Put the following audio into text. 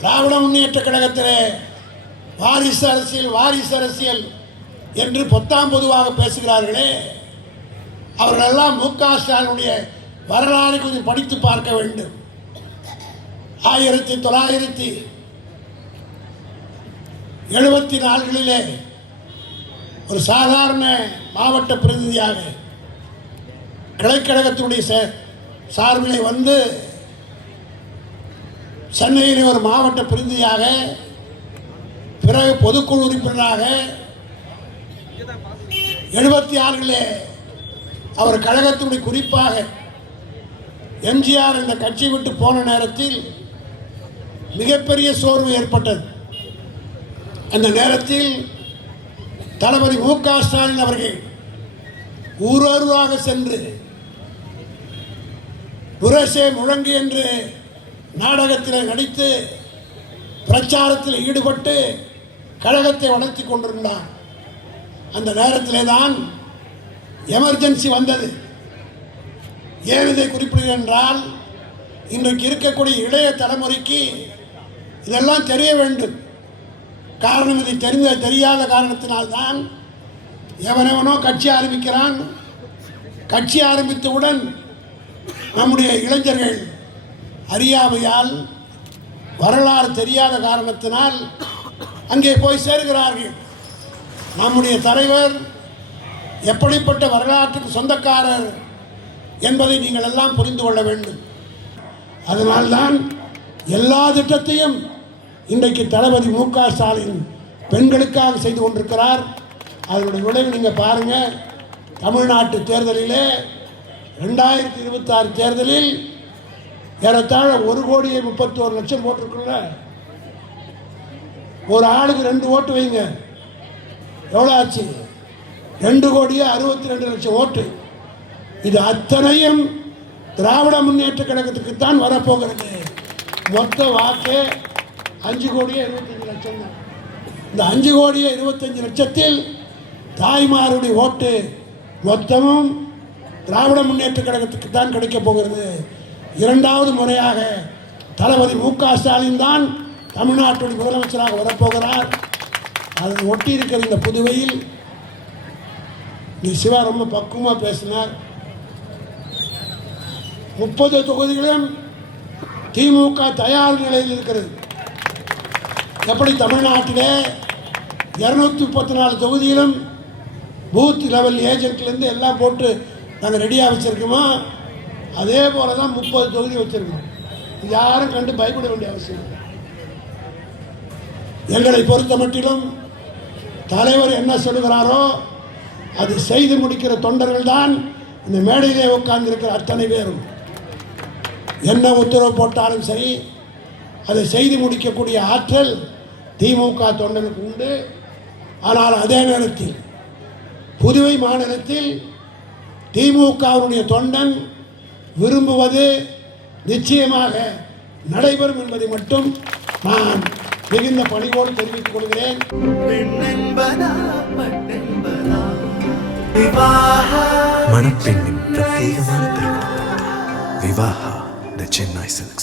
திராவிட முன்னேற்ற கழகத்திலே வாரிசு அரசியல் என்று பொத்தாம் பொதுவாக பேசுகிறார்களே, அவர்களெல்லாம் மு.க. ஸ்டாலினுடைய வரலாறு கொஞ்சம் படித்து பார்க்க வேண்டும். 1974 ஒரு சாதாரண மாவட்ட பிரதிநிதியாக கிளைக்கழகத்தினுடைய சார்பிலே வந்து சென்னையில் ஒரு மாவட்ட பிரதிநிதியாக, பிறகு பொதுக்குழு உறுப்பினராக 76 அவர் கழகத்தினுடைய, குறிப்பாக எம்ஜிஆர் இந்த கட்சி விட்டு போன நேரத்தில் மிகப்பெரிய சோர்வு ஏற்பட்டது. அந்த நேரத்தில் தளபதி மு.க. ஸ்டாலின் அவர்கள் ஊரூராக சென்று முரசே முழங்கு என்று நாடகத்தில் நடித்து பிரச்சாரத்தில் ஈடுபட்டு கழகத்தை வளர்த்தி கொண்டிருந்தார். அந்த நேரத்திலே தான் எமர்ஜென்சி வந்தது. ஏன் இதை குறிப்பிடுகிறேன் என்றால், இன்றைக்கு இருக்கக்கூடிய இளைய தலைமுறைக்கு இதெல்லாம் தெரிய வேண்டும். காரணம், இதை தெரியாத காரணத்தினால்தான் எவனோ கட்சி ஆரம்பிக்கிறான். கட்சி ஆரம்பித்தவுடன் நம்முடைய இளைஞர்கள் அறியாமையால், வரலாறு தெரியாத காரணத்தினால் அங்கே போய் சேர்கிறார்கள். நம்முடைய தலைவர் எப்படிப்பட்ட வரலாற்றுக்கு சொந்தக்காரர் என்பதை நீங்கள் எல்லாம் புரிந்து கொள்ள வேண்டும். அதனால்தான் எல்லா திட்டத்தையும் இன்றைக்கு தளபதி மு.க. ஸ்டாலின் பெண்களுக்காக செய்து கொண்டிருக்கிறார். அதனுடைய விளைவு நீங்கள் பாருங்கள். தமிழ்நாட்டு தேர்தலிலே 2026 தேர்தலில் ஏறத்தாழ 1,31,00,000 போட்டிருக்குல்ல. ஒரு ஆளுக்கு 2 ஓட்டு வைங்க, எவ்வளோ ஆச்சு? 2,62,00,000 ஓட்டு. இது அத்தனையும் திராவிட முன்னேற்ற கழகத்துக்குத்தான் வரப்போகிறது. மொத்த வாக்கு 5,25,00,000 தான். இந்த 5,25,00,000 தாய்மாருடைய ஓட்டு மொத்தமும் திராவிட முன்னேற்ற கழகத்துக்கு தான் கிடைக்கப் போகிறது. 2வது முறையாக தளபதி மு.க. ஸ்டாலின் தான் தமிழ்நாட்டுடைய முதலமைச்சராக வரப்போகிறார். அதை ஒட்டி இருக்கிற இந்த புதுவையில் சிவா ரொம்ப பக்குவமாக பேசினார். 30 தொகுதிகளும் திமுக தயார் நிலையில் இருக்கிறது. எப்படி தமிழ்நாட்டிலே 234 தொகுதியிலும் பூத் லெவல் ஏஜென்ட்லேருந்து எல்லாம் போட்டு நாங்கள் ரெடியாக வச்சுருக்கோமோ, அதே போல தான் 30 தொகுதி வச்சுருக்கோம். யாரும் கண்டு பயப்பட வேண்டிய அவசியம் இல்லை. எங்களை பொறுத்த மட்டிலும் தலைவர் என்ன சொல்லுகிறாரோ அது செய்து முடிக்கிற தொண்டர்கள் தான் இந்த மேடையிலே உட்கார்ந்திருக்கிற அத்தனை பேரும். என்ன உத்தரவு போட்டாலும் சரி, அதை செய்து முடிக்கக்கூடிய ஆற்றல் திமுக தொண்டனுக்கு உண்டு. ஆனால் அதே நேரத்தில் புதுவை மாநிலத்தில் திமுகவுடைய தொண்டன் விரும்புவது நிச்சயமாக நடைபெறும் என்பதை மட்டும் நான் மிகுந்த பணிவோடு தெரிவித்துக் கொள்கிறேன். மணப்பெண்ணின் பிரத்யேகமான திருமணம் விவாஹா தி சென்னை சில்க்ஸ்.